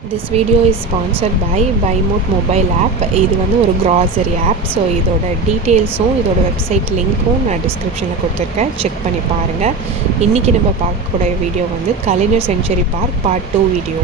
This video is sponsored by BuyMote mobile app. இது வந்து ஒரு grocery app. ஸோ இதோட டீட்டெயில்ஸும் இதோட வெப்சைட் லிங்க்கும் நான் டிஸ்கிரிப்ஷனில் கொடுத்துருக்கேன். செக் பண்ணி பாருங்கள். இன்றைக்கி நம்ம பார்க்கக்கூடிய வீடியோ வந்து கலைஞர் செஞ்சுரி பார்க் பார்ட் 2 வீடியோ.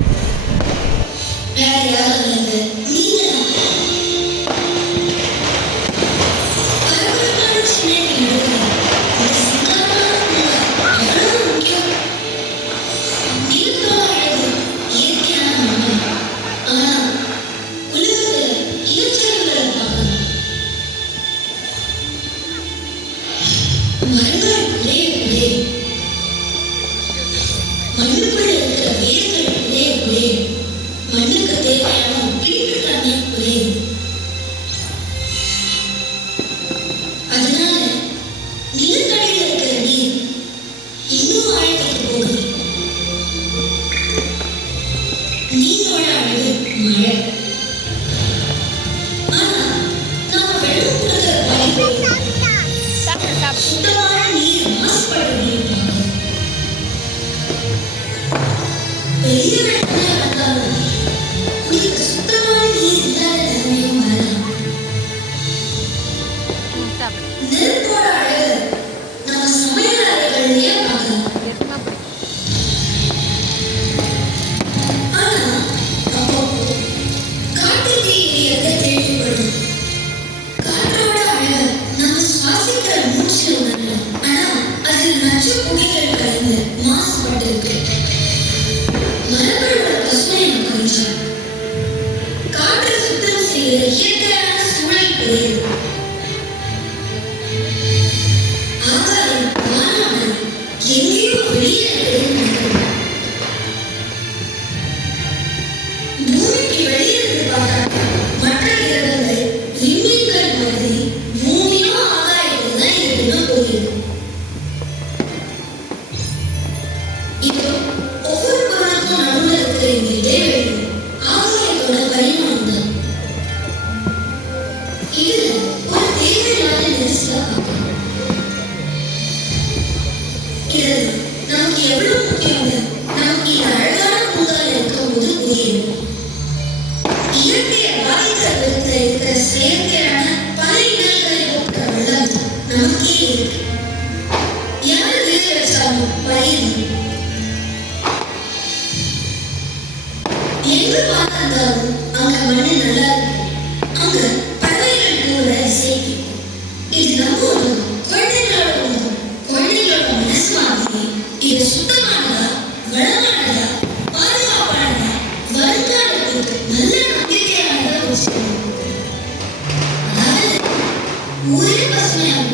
ஊரே பசுமையாக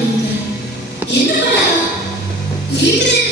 என்ன வீட்டில்